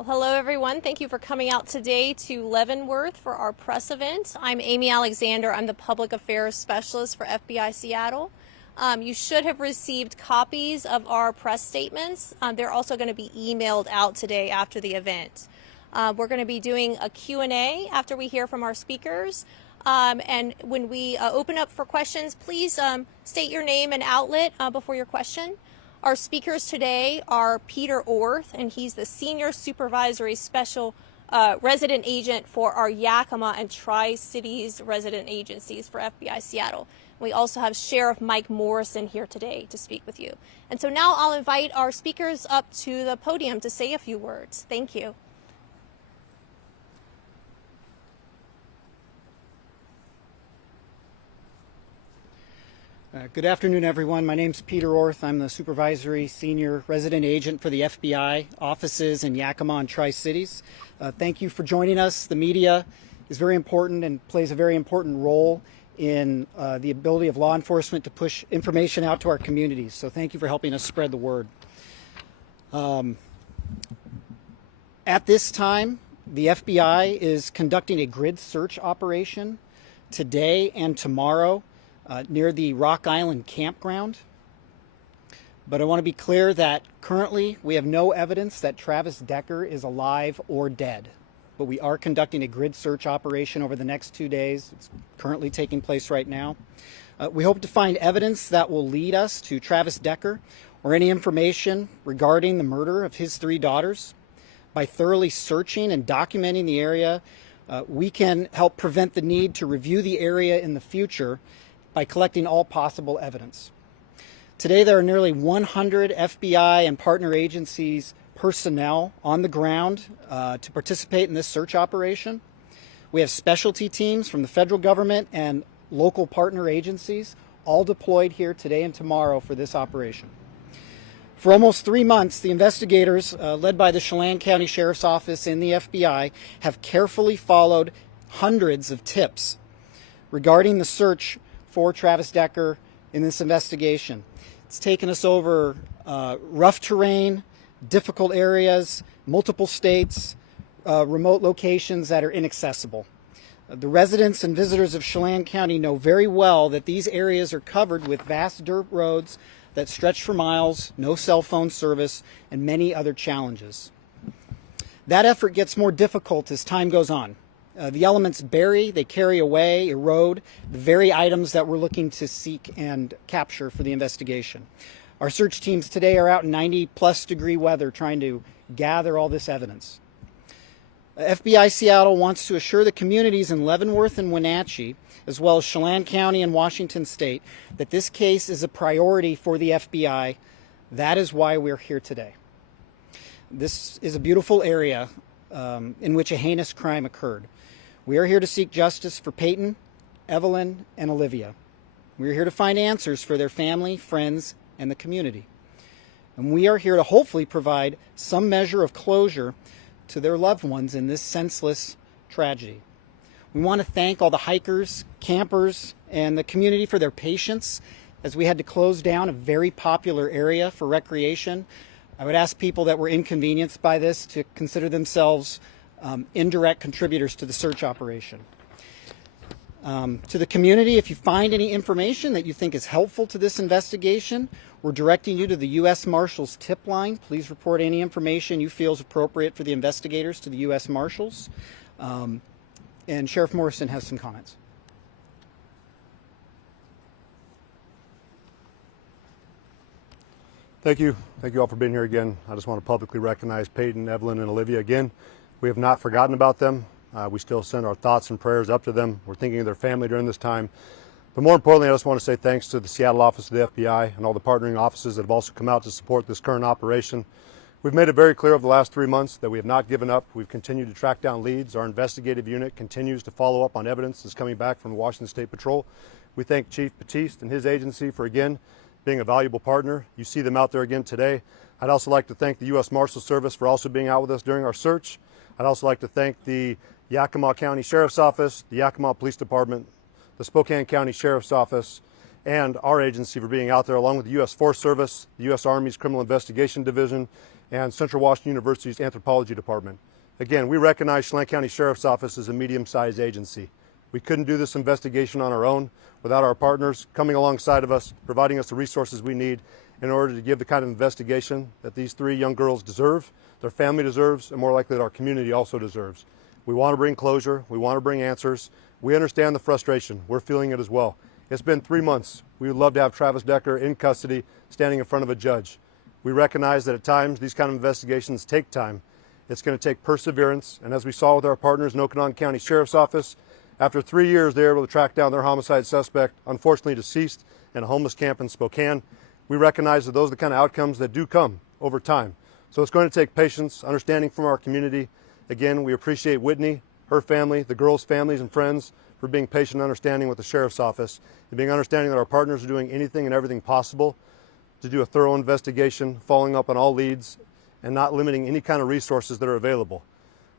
Well, hello everyone. Thank you for coming out today to Leavenworth for our press event. I'm Amy Alexander. I'm the Public Affairs Specialist for FBI Seattle. You should have received copies of our press statements. They're also going to be emailed out today after the event. We're going to be doing a Q&A after we hear from our speakers. And when we open up for questions, please state your name and outlet before your question. Our speakers today are Peter Orth, and he's the Senior Supervisory Special Resident Agent for our Yakima and Tri-Cities resident agencies for FBI Seattle. We also have Sheriff Mike Morrison here today to speak with you. And so now I'll invite our speakers up to the podium to say a few words. Thank you. Good afternoon, everyone. My name's Peter Orth. I'm the Supervisory Senior Resident Agent for the FBI offices in Yakima and Tri-Cities. Thank you for joining us. The media is very important and plays a very important role in the ability of law enforcement to push information out to our communities. So thank you for helping us spread the word. At this time, the FBI is conducting a grid search operation today and tomorrow near the Rock Island campground. But I want to be clear that currently we have no evidence that Travis Decker is alive or dead. But we are conducting a grid search operation over the next 2 days. It's currently taking place right now. We hope to find evidence that will lead us to Travis Decker or any information regarding the murder of his 3 daughters. By thoroughly searching and documenting the area, we can help prevent the need to review the area in the future by collecting all possible evidence. Today there are nearly 100 FBI and partner agencies personnel on the ground to participate in this search operation. We have specialty teams from the federal government and local partner agencies all deployed here today and tomorrow for this operation. For almost 3 months, the investigators led by the Chelan County Sheriff's Office and the FBI have carefully followed hundreds of tips regarding the search for Travis Decker in this investigation. It's taken us over rough terrain, difficult areas, multiple states, remote locations that are inaccessible. The residents and visitors of Chelan County know very well that these areas are covered with vast dirt roads that stretch for miles, no cell phone service, and many other challenges. That effort gets more difficult as time goes on. The elements bury, they carry away, erode the very items that we're looking to seek and capture for the investigation. Our search teams today are out in 90-plus degree weather trying to gather all this evidence. FBI Seattle wants to assure the communities in Leavenworth and Wenatchee, as well as Chelan County and Washington State, that this case is a priority for the FBI. That is why we're here today. This is a beautiful area in which a heinous crime occurred. We are here to seek justice for Peyton, Evelyn, and Olivia. We are here to find answers for their family, friends, and the community. And we are here to hopefully provide some measure of closure to their loved ones in this senseless tragedy. We want to thank all the hikers, campers, and the community for their patience as we had to close down a very popular area for recreation. I would ask people that were inconvenienced by this to consider themselves indirect contributors to the search operation. To the community, if you find any information that you think is helpful to this investigation, we're directing you to the U.S. Marshals tip line. Please report any information you feel is appropriate for the investigators to the U.S. Marshals. And Sheriff Morrison has some comments. Thank you. Thank you all for being here again. I just want to publicly recognize Peyton, Evelyn, and Olivia again. We have not forgotten about them. We still send our thoughts and prayers up to them. We're thinking of their family during this time. But more importantly, I just want to say thanks to the Seattle office of the FBI and all the partnering offices that have also come out to support this current operation. We've made it very clear over the last 3 months that we have not given up. We've continued to track down leads. Our investigative unit continues to follow up on evidence that's coming back from the Washington State Patrol. We thank Chief Batiste and his agency for, again, being a valuable partner. You see them out there again today. I'd also like to thank the U.S. Marshals Service for also being out with us during our search. I'd also like to thank the Yakima County Sheriff's Office, the Yakima Police Department, the Spokane County Sheriff's Office, and our agency for being out there, along with the U.S. Forest Service, the U.S. Army's Criminal Investigation Division, and Central Washington University's Anthropology Department. Again, we recognize Chelan County Sheriff's Office as a medium-sized agency. We couldn't do this investigation on our own without our partners coming alongside of us, providing us the resources we need in order to give the kind of investigation that these 3 young girls deserve, their family deserves, and more likely that our community also deserves. We want to bring closure. We want to bring answers. We understand the frustration. We're feeling it as well. It's been 3 months. We would love to have Travis Decker in custody, standing in front of a judge. We recognize that at times these kind of investigations take time. It's going to take perseverance, and as we saw with our partners in Okanagan County Sheriff's Office, after 3 years they were able to track down their homicide suspect, unfortunately deceased in a homeless camp in Spokane. We recognize that those are the kind of outcomes that do come over time. So it's going to take patience, understanding from our community. Again, we appreciate Whitney, her family, the girls' families and friends for being patient and understanding with the Sheriff's Office, and being understanding that our partners are doing anything and everything possible to do a thorough investigation, following up on all leads, and not limiting any kind of resources that are available.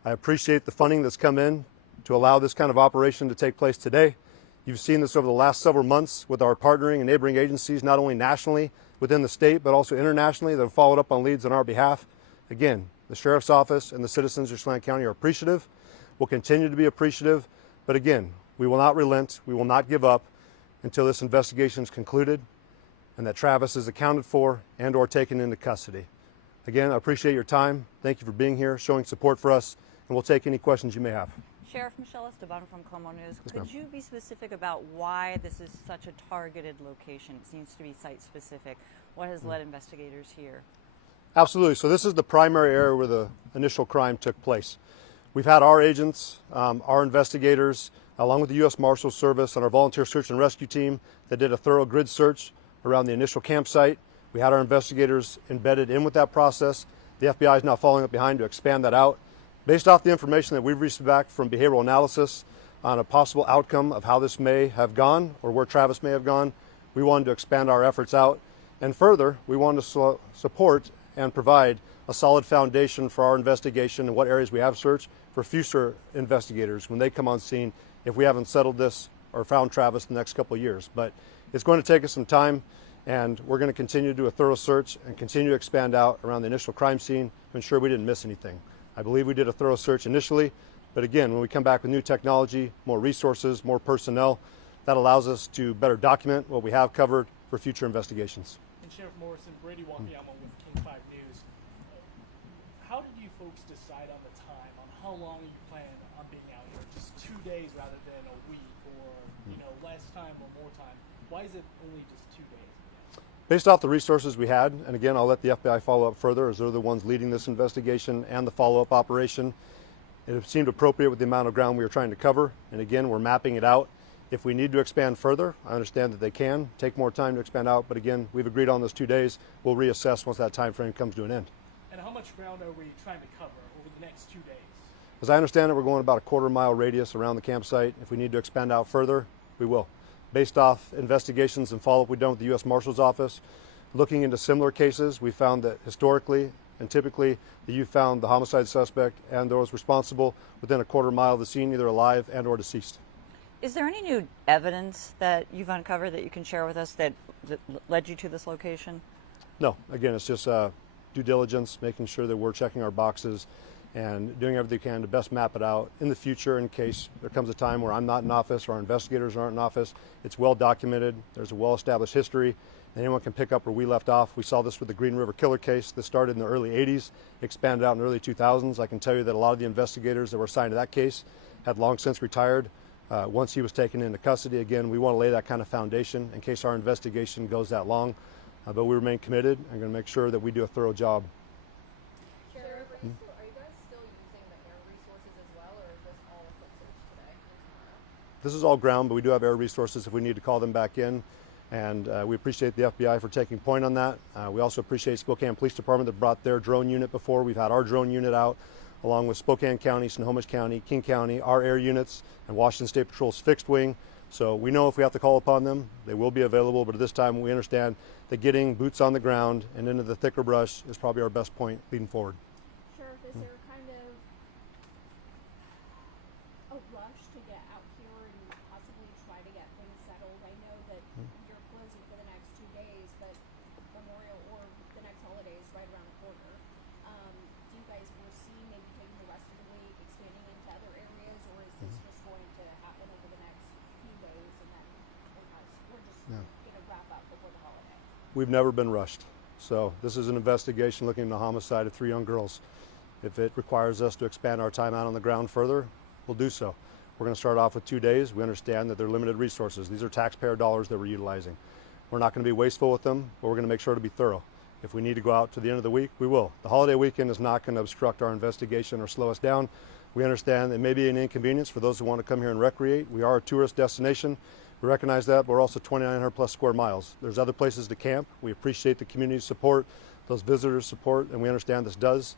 I appreciate the funding that's come in to allow this kind of operation to take place today. You've seen this over the last several months with our partnering and neighboring agencies, not only nationally within the state, but also internationally, that have followed up on leads on our behalf. Again, the Sheriff's Office and the citizens of Chelan County are appreciative. We'll continue to be appreciative, but again, we will not relent, we will not give up until this investigation is concluded and that Travis is accounted for and or taken into custody. Again, I appreciate your time. Thank you for being here, showing support for us, and we'll take any questions you may have. Sheriff Michelle Esteban from Como News. Yes, Could ma'am. you be specific about why this is such a targeted location? It seems to be site-specific. What has led investigators here? Absolutely. So this is the primary area where the initial crime took place. We've had our agents, our investigators, along with the U.S. Marshals Service and our volunteer search and rescue team that did a thorough grid search around the initial campsite. We had our investigators embedded in with that process. The FBI is now following up behind to expand that out. Based off the information that we've received back from behavioral analysis on a possible outcome of how this may have gone or where Travis may have gone, we wanted to expand our efforts out. And further, we wanted to support and provide a solid foundation for our investigation and what areas we have searched for future investigators when they come on scene if we haven't settled this or found Travis in the next couple of years. But it's going to take us some time, and we're going to continue to do a thorough search and continue to expand out around the initial crime scene to ensure we didn't miss anything. I believe we did a thorough search initially, but again, when we come back with new technology, more resources, more personnel, that allows us to better document what we have covered for future investigations. And Sheriff Morrison, Brady Wakayama with King 5 News. How did you folks decide on the time, on how long you plan on being out here? Just 2 days rather than a week, or less time or more time? Why is it only just 2 days? Based off the resources we had, and again, I'll let the FBI follow up further as they're the ones leading this investigation and the follow-up operation. It seemed appropriate with the amount of ground we were trying to cover, and again, we're mapping it out. If we need to expand further, I understand that they can take more time to expand out, but again, we've agreed on those 2 days. We'll reassess once that time frame comes to an end. And how much ground are we trying to cover over the next 2 days? As I understand it, we're going about a quarter-mile radius around the campsite. If we need to expand out further, we will. Based off investigations and follow-up we've done with the U.S. Marshal's Office, looking into similar cases, we found that historically and typically that you found the homicide suspect and those responsible within a quarter mile of the scene, either alive and or deceased. Is there any new evidence that you've uncovered that you can share with us that led you to this location? No, again, it's just due diligence, making sure that we're checking our boxes and doing everything we can to best map it out in the future in case there comes a time where I'm not in office or our investigators aren't in office. It's well documented. There's a well-established history. Anyone can pick up where we left off. We saw this with the Green River Killer case. This started in the early 80s, expanded out in the early 2000s. I can tell you that a lot of the investigators that were assigned to that case had long since retired once he was taken into custody. Again, we want to lay that kind of foundation in case our investigation goes that long. But we remain committed and going to make sure that we do a thorough job. Sheriff, are you guys still using the air resources as well, or is this all a foot search today? This is all ground, but we do have air resources if we need to call them back in. And we appreciate the FBI for taking point on that. We also appreciate Spokane Police Department that brought their drone unit before. We've had our drone unit out, along with Spokane County, Snohomish County, King County, our air units, and Washington State Patrol's fixed wing. So we know if we have to call upon them, they will be available. But at this time, we understand that getting boots on the ground and into the thicker brush is probably our best point leading forward. Sheriff, is there kind of a rush to get out here and possibly try to get things settled? I know that your busy for the next 2 days, but Memorial or the next holiday is right around the corner. Do you guys foresee maybe taking the rest of the week, expanding into other areas, or is this just going to happen over the next few days and then we're just going to wrap up before the holiday? We've never been rushed. So this is an investigation looking into the homicide of 3 young girls. If it requires us to expand our time out on the ground further, we'll do so. We're going to start off with 2 days. We understand that they're limited resources. These are taxpayer dollars that we're utilizing. We're not going to be wasteful with them, but we're going to make sure to be thorough. If we need to go out to the end of the week, we will. The holiday weekend is not going to obstruct our investigation or slow us down. We understand it may be an inconvenience for those who want to come here and recreate. We are a tourist destination. We recognize that, but we're also 2,900 plus square miles. There's other places to camp. We appreciate the community support, those visitors' support, and we understand this does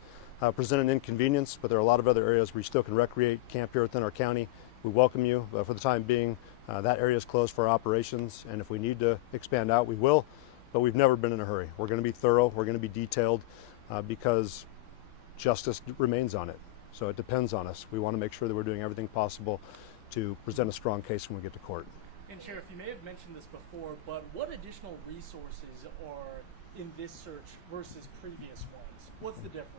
present an inconvenience, but there are a lot of other areas where you still can recreate, camp here within our county. We welcome you, but for the time being, that area is closed for our operations, and if we need to expand out, we will, but we've never been in a hurry. We're going to be thorough, we're going to be detailed, because justice remains on it. So it depends on us. We want to make sure that we're doing everything possible to present a strong case when we get to court. And Sheriff, you may have mentioned this before, but what additional resources are in this search versus previous ones? What's the difference?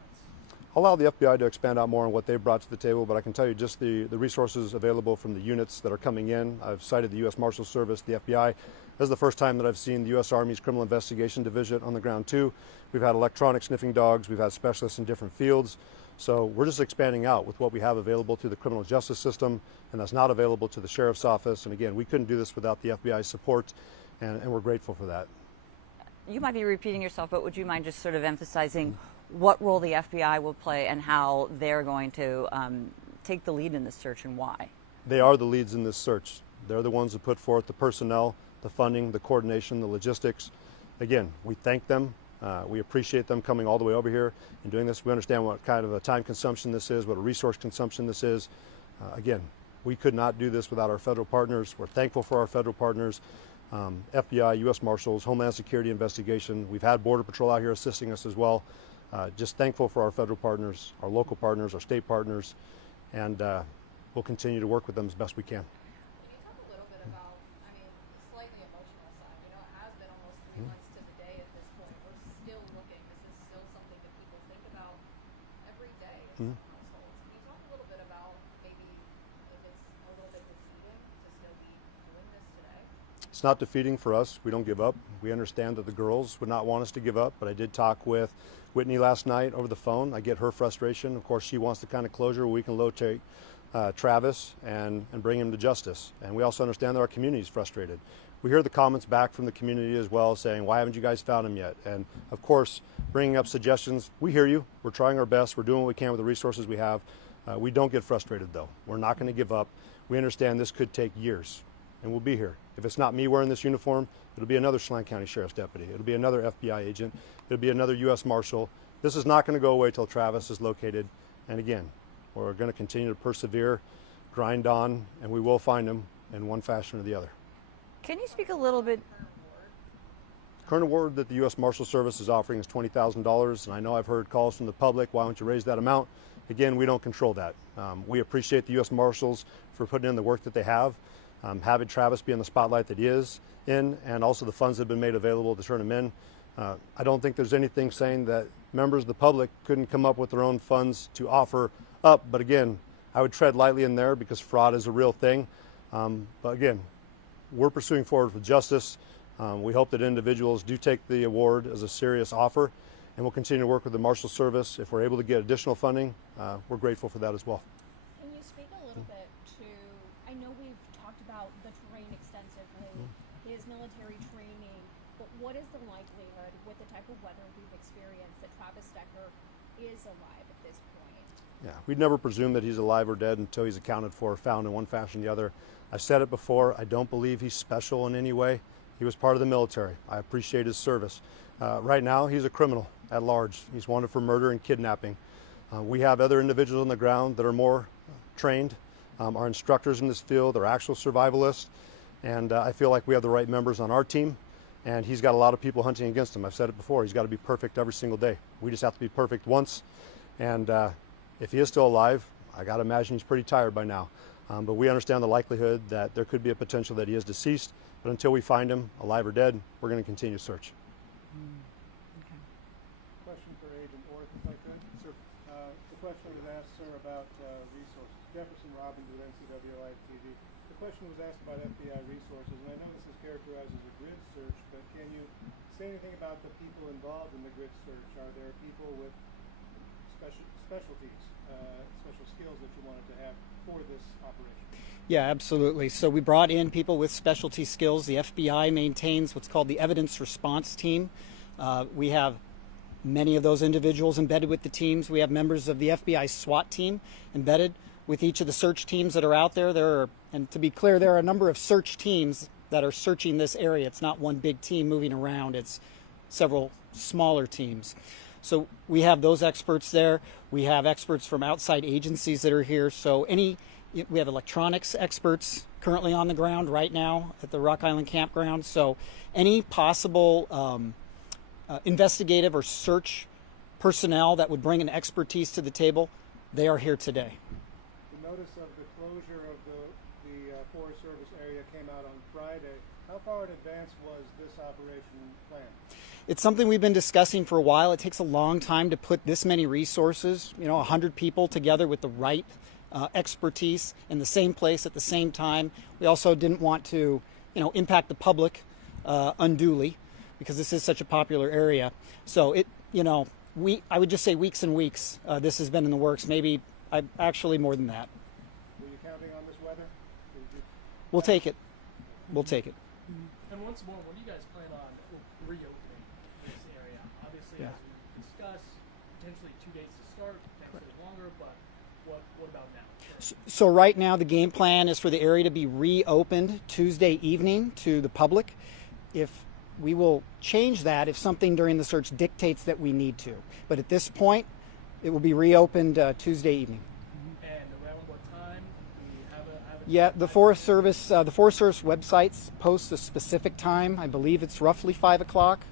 I'll allow the FBI to expand out more on what they've brought to the table, but I can tell you just the resources available from the units that are coming in. I've cited the U.S. Marshals Service, the FBI. This is the first time that I've seen the U.S. Army's Criminal Investigation Division on the ground too. We've had electronic sniffing dogs, we've had specialists in different fields. So we're just expanding out with what we have available to the criminal justice system, and that's not available to the Sheriff's Office. And again, we couldn't do this without the FBI's support, and we're grateful for that. You might be repeating yourself, but would you mind just sort of emphasizing what role the FBI will play and how they're going to take the lead in this search and why? They are the leads in this search. They're the ones who put forth the personnel, the funding, the coordination, the logistics. Again, we thank them. We appreciate them coming all the way over here and doing this. We understand what kind of a time consumption this is, what a resource consumption this is. Again, we could not do this without our federal partners. We're thankful for our federal partners, FBI, U.S. Marshals, Homeland Security Investigation. We've had Border Patrol out here assisting us as well. Just thankful for our federal partners, our local partners, our state partners, and we'll continue to work with them as best we can. Can you talk a little bit about, I mean, the slightly emotional side? You know, it has been almost 3 months to the day at this point. We're still looking. This is still something that people think about every day as households. Can you talk a little bit about maybe if it's a little bit defeating to still be doing this today? It's not defeating for us. We don't give up. We understand that the girls would not want us to give up, but I did talk with Whitney last night over the phone. I get her frustration. Of course, she wants the kind of closure where we can locate Travis and bring him to justice. And we also understand that our community is frustrated. We hear the comments back from the community as well saying, why haven't you guys found him yet? And of course, bringing up suggestions, we hear you. We're trying our best. We're doing what we can with the resources we have. We don't get frustrated though. We're not going to give up. We understand this could take years, and we'll be here. If it's not me wearing this uniform, it'll be another Chelan County Sheriff's deputy. It'll be another FBI agent. It'll be another U.S. Marshal. This is not going to go away till Travis is located. And again, we're going to continue to persevere, grind on, and we will find him in one fashion or the other. Can you speak a little bit? Current award that the U.S. Marshal Service is offering is $20,000, and I know I've heard calls from the public, why don't you raise that amount? Again, we don't control that. We appreciate the U.S. Marshals for putting in the work that they have. Having Travis be in the spotlight that he is in, and also the funds that have been made available to turn him in. I don't think there's anything saying that members of the public couldn't come up with their own funds to offer up, but again, I would tread lightly in there because fraud is a real thing. But again, we're pursuing forward with justice. We hope that individuals do take the award as a serious offer, and we'll continue to work with the Marshal Service. If we're able to get additional funding, we're grateful for that as well. Can you speak a little bit to, I know we've talked about the terrain extensively, his military training, but what is the likelihood with the type of weather we've experienced that Travis Decker is alive at this point? Yeah, we'd never presume that he's alive or dead until he's accounted for, found in one fashion or the other. I've said it before, I don't believe he's special in any way. He was part of the military. I appreciate his service. Right now, he's a criminal at large. He's wanted for murder and kidnapping. We have other individuals on the ground that are more trained. Our instructors in this field are actual survivalists, and I feel like we have the right members on our team, and he's got a lot of people hunting against him. I've said it before, he's got to be perfect every single day. We just have to be perfect once, and if he is still alive, I got to imagine he's pretty tired by now. But we understand the likelihood that there could be a potential that he is deceased, But until we find them, alive or dead, we're going to continue to search. Question for Agent Orth, if I could. Sir, the question was asked, sir, about resources. Jefferson Robbins with NCWI TV. The question was asked about FBI resources, and I know this is characterized as a grid search, but can you say anything about the people involved in the grid search? Are there people with specialties, special skills that you wanted to have for this operation? Yeah, absolutely. So we brought in people with specialty skills. The FBI maintains what's called the evidence response team. We have many of those individuals embedded with the teams. We have members of the FBI SWAT team embedded with each of the search teams that are out there. And to be clear, there are a number of search teams that are searching this area. It's not one big team moving around. It's several smaller teams. So we have those experts there. We have experts from outside agencies that are here. So we have electronics experts currently on the ground right now at the Rock Island Campground. So any possible investigative or search personnel that would bring an expertise to the table, they are here today. The notice of the closure of the Forest Service area came out on Friday. How far in advance was this operation planned? It's something we've been discussing for a while. It takes a long time to put this many resources, 100 people together with the right expertise in the same place at the same time. We also didn't want to, impact the public unduly because this is such a popular area. So I would just say weeks and weeks. This has been in the works. Maybe actually more than that. Were you counting on this weather? We'll take it. We'll take it. And once more, when do you guys plan on reopening this area? Obviously, Yeah. as we discussed, potentially 2 days to start, potentially longer, but what about now? So right now the game plan is for the area to be reopened Tuesday evening to the public. If we will change that if something during the search dictates that we need to. But at this point, it will be reopened Tuesday evening. And around what time? Do we have a Yeah, the Forest Service websites post a specific time. I believe it's roughly 5 o'clock.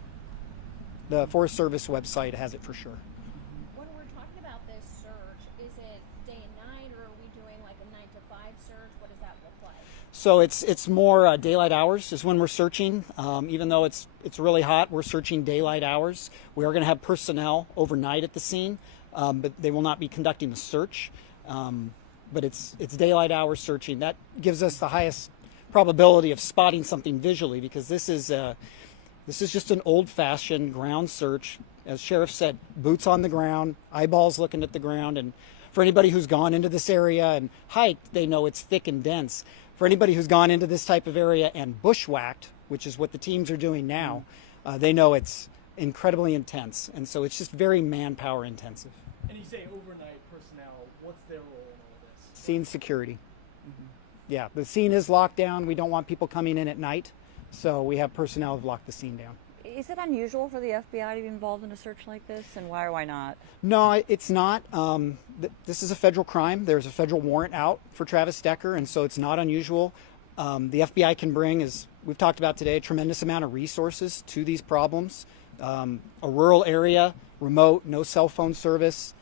The Forest Service website has it for sure. When we're talking about this search, is it day and night, or are we doing like a 9 to 5 search? What does that look like? So it's more daylight hours is when we're searching. Even though it's really hot, we're searching daylight hours. We are going to have personnel overnight at the scene, but they will not be conducting the search. But it's daylight hours searching. That gives us the highest probability of spotting something visually because this is just an old-fashioned ground search. As Sheriff said, boots on the ground, eyeballs looking at the ground. And for anybody who's gone into this area and hiked, they know it's thick and dense. For anybody who's gone into this type of area and bushwhacked, which is what the teams are doing now, they know it's incredibly intense. And so it's just very manpower intensive. And you say overnight personnel, what's their role in all this? Scene security. Yeah, the scene is locked down. We don't want people coming in at night. So we have personnel who've locked the scene down. Is it unusual for the FBI to be involved in a search like this, and why or why not? No, it's not. This is a federal crime. There's a federal warrant out for Travis Decker, and so it's not unusual. The FBI can bring, as we've talked about today, a tremendous amount of resources to these problems. A rural area, remote, no cell phone service.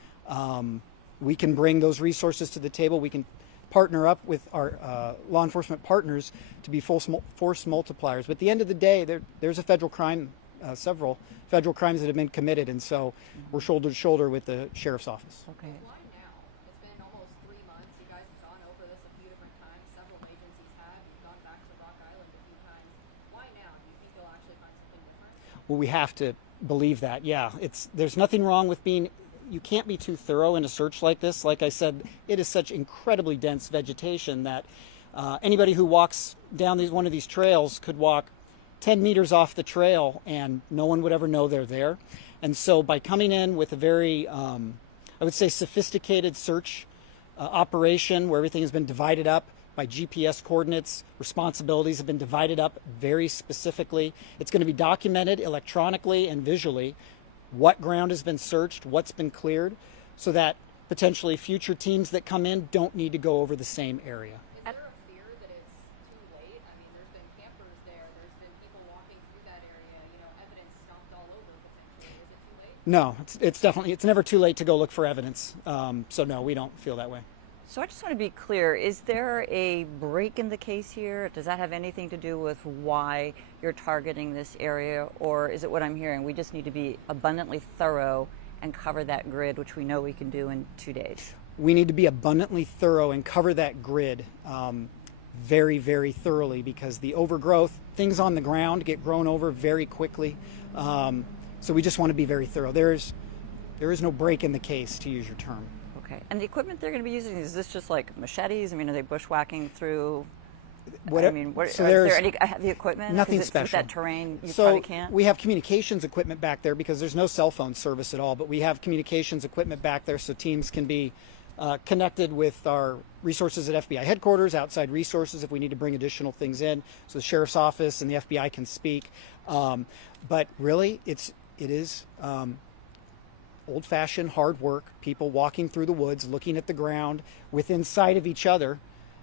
We can bring those resources to the table. We can partner up with our law enforcement partners to be force multipliers. But at the end of the day, there's a federal crime, several federal crimes that have been committed, and so we're shoulder to shoulder with the sheriff's office. Okay. Why now? It's been almost 3 months. You guys have gone over this a few different times. Several agencies have. You've gone back to Rock Island a few times. Why now? Do you think you'll actually find something different? Well, we have to believe that. Yeah, there's nothing wrong with being. You can't be too thorough in a search like this. Like I said, it is such incredibly dense vegetation that anybody who walks down one of these trails could walk 10 meters off the trail and no one would ever know they're there. And so by coming in with a very, I would say, sophisticated search operation where everything has been divided up by GPS coordinates, responsibilities have been divided up very specifically. It's going to be documented electronically and visually what ground has been searched, what's been cleared, so that potentially future teams that come in don't need to go over the same area. Is there a fear that it's too late? I mean, there's been campers there. There's been people walking through that area. Evidence stomped all over potentially. Is it too late? No, it's never too late to go look for evidence. So no, we don't feel that way. So I just want to be clear, is there a break in the case here? Does that have anything to do with why you're targeting this area? Or is it what I'm hearing? We just need to be abundantly thorough and cover that grid, which we know we can do in 2 days. We need to be abundantly thorough and cover that grid very, very thoroughly, because the overgrowth, things on the ground get grown over very quickly. So we just want to be very thorough. There is no break in the case, to use your term. Okay. And the equipment they're going to be using, is this just like machetes? I mean, are they bushwhacking through? What, I mean, so is there's there any heavy equipment? nothing 'Cause special. With that terrain, you so probably can't. we have communications equipment back there because there's no cell phone service at all, but we have communications equipment back there so teams can be connected with our resources at FBI headquarters, outside resources if we need to bring additional things in, so the sheriff's office and the FBI can speak. But really, it is old-fashioned hard work, people walking through the woods, looking at the ground within sight of each other,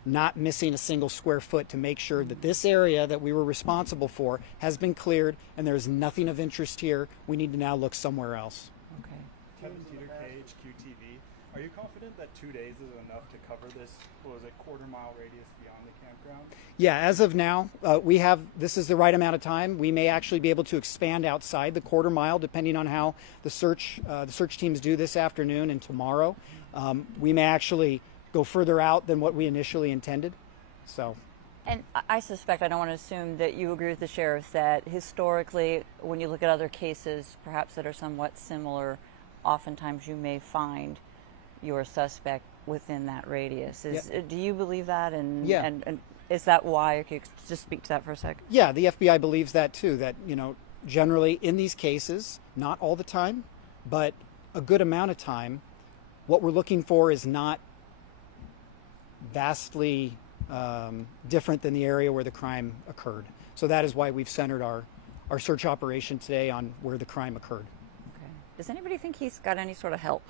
not missing a single square foot, to make sure that this area that we were responsible for has been cleared and there is nothing of interest here. We need to now look somewhere else. Okay. Kevin Teeter, KHQ TV. Are you confident that 2 days is enough to cover this, what was it, quarter-mile radius beyond the campground? Yeah, as of now, this is the right amount of time. We may actually be able to expand outside the quarter mile, depending on how the search teams do this afternoon and tomorrow. We may actually go further out than what we initially intended. So. And I suspect, I don't want to assume that you agree with the sheriff, that historically, when you look at other cases, perhaps that are somewhat similar, oftentimes you may find your suspect within that radius. Do you believe that? And, yeah. And is that why? Can you just speak to that for a second? Yeah, the FBI believes that too, that, generally in these cases, not all the time, but a good amount of time, what we're looking for is not vastly different than the area where the crime occurred. So that is why we've centered our search operation today on where the crime occurred. Okay. Does anybody think he's got any sort of help?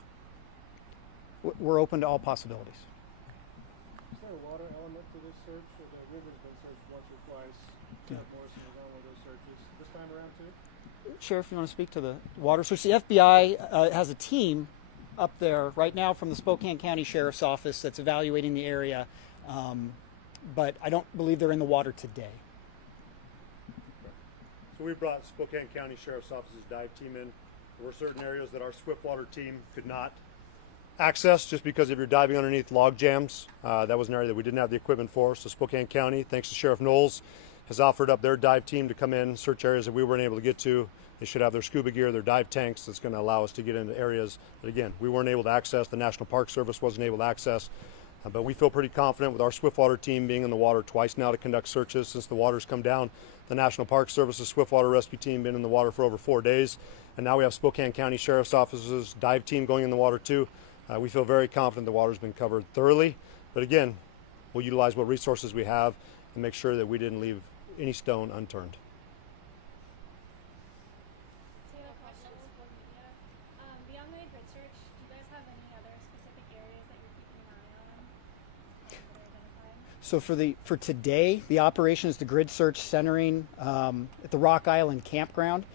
We're open to all possibilities. Is there a water element to this search? The river's been searched once or twice. Sheriff Morrison was on one of those searches. This time around too? Sheriff, you want to speak to the water search? The FBI has a team up there right now from the Spokane County Sheriff's Office that's evaluating the area, but I don't believe they're in the water today. So we brought Spokane County Sheriff's Office's dive team in. There were certain areas that our Swiftwater team could not access just because if you're diving underneath log jams, that was an area that we didn't have the equipment for. So Spokane County, thanks to Sheriff Knowles, has offered up their dive team to come in, search areas that we weren't able to get to. They should have their scuba gear, their dive tanks that's going to allow us to get into areas that, again, we weren't able to access, the National Park Service wasn't able to access. But we feel pretty confident with our Swiftwater team being in the water twice now to conduct searches since the water's come down. The National Park Service's Swiftwater Rescue Team been in the water for over 4 days. And now we have Spokane County Sheriff's Office's dive team going in the water too. We feel very confident the water's been covered thoroughly. But again, we'll utilize what resources we have and make sure that we didn't leave any stone unturned. Beyond the grid search, do you guys have any other specific areas that you're keeping an eye on that are identified? So for today, the operation is the grid search centering at the Rock Island campground.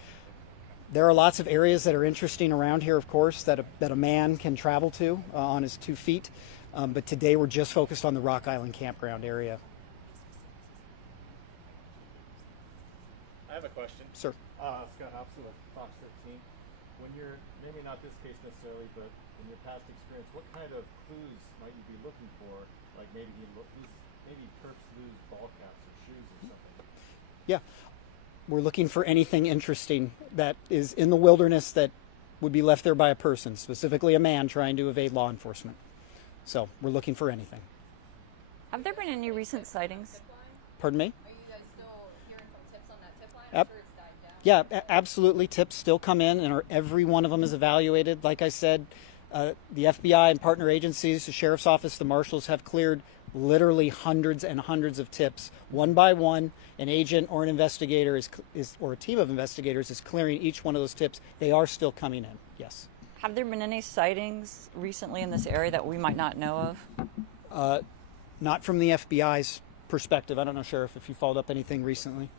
There are lots of areas that are interesting around here, of course, that a man can travel to on his 2 feet. But today we're just focused on the Rock Island campground area. I have a question. Sir. Scott Hobson with Fox 13. When you're, maybe not this case necessarily, but in your past experience, what kind of clues might you be looking for? Like maybe perps lose ball caps or shoes or something. Yeah. We're looking for anything interesting that is in the wilderness that would be left there by a person, specifically a man trying to evade law enforcement. So we're looking for anything. Have there been any recent sightings? Pardon me? Are you guys still hearing from tips on that tip line? I'm sure it's died down. Yeah, absolutely. Tips still come in, and every one of them is evaluated. Like I said, the FBI and partner agencies, the Sheriff's Office, the Marshals have cleared literally hundreds and hundreds of tips. One by one, an agent or an investigator or a team of investigators is clearing each one of those tips. They are still coming in, yes. Have there been any sightings recently in this area that we might not know of? Not from the FBI's perspective. I don't know, Sheriff, if you followed up anything recently.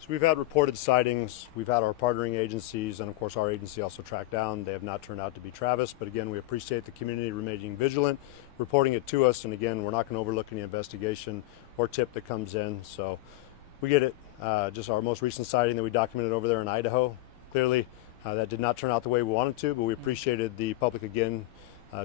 So we've had reported sightings. We've had our partnering agencies, and of course our agency also tracked down. They have not turned out to be Travis, but again, we appreciate the community remaining vigilant, reporting it to us, and again, we're not going to overlook any investigation or tip that comes in. So we get it. Just our most recent sighting that we documented over there in Idaho. Clearly, that did not turn out the way we wanted to, but we appreciated the public again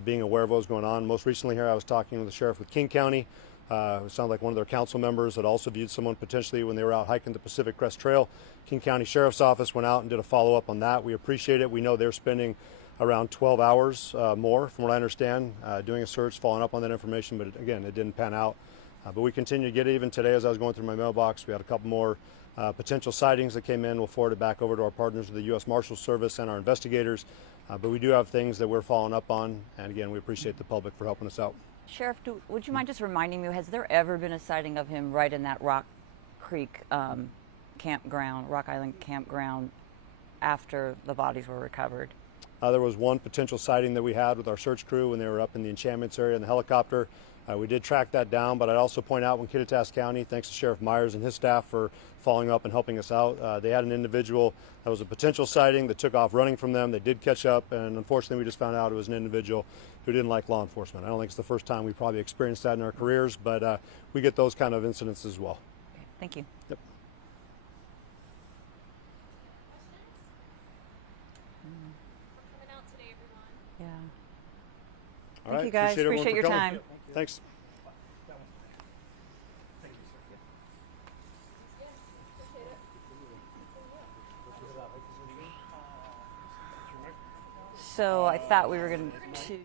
being aware of what was going on. Most recently here, I was talking with the sheriff with King County. It sounded like one of their council members had also viewed someone potentially when they were out hiking the Pacific Crest Trail. King County Sheriff's Office went out and did a follow-up on that. We appreciate it. We know they're spending around 12 hours more, from what I understand, doing a search, following up on that information, but again, it didn't pan out. But we continue to get it. Even today, as I was going through my mailbox, we had a couple more potential sightings that came in. We'll forward it back over to our partners with the U.S. Marshals Service and our investigators. But we do have things that we're following up on, and again, we appreciate the public for helping us out. Sheriff, would you mind just reminding me, has there ever been a sighting of him right in that Rock Creek campground, Rock Island campground, after the bodies were recovered? There was one potential sighting that we had with our search crew when they were up in the Enchantments area in the helicopter. We did track that down, but I'd also point out when Kittitas County, thanks to Sheriff Myers and his staff for following up and helping us out, they had an individual that was a potential sighting that took off running from them. They did catch up, and unfortunately we just found out it was an individual who didn't like law enforcement. I don't think it's the first time we probably experienced that in our careers, but we get those kind of incidents as well. Okay, thank you. Yep. Coming out today, everyone. Yeah. All Thank right. you guys. Appreciate everyone Appreciate for your coming. time. Thanks. Thank you, sir. So I thought we were going to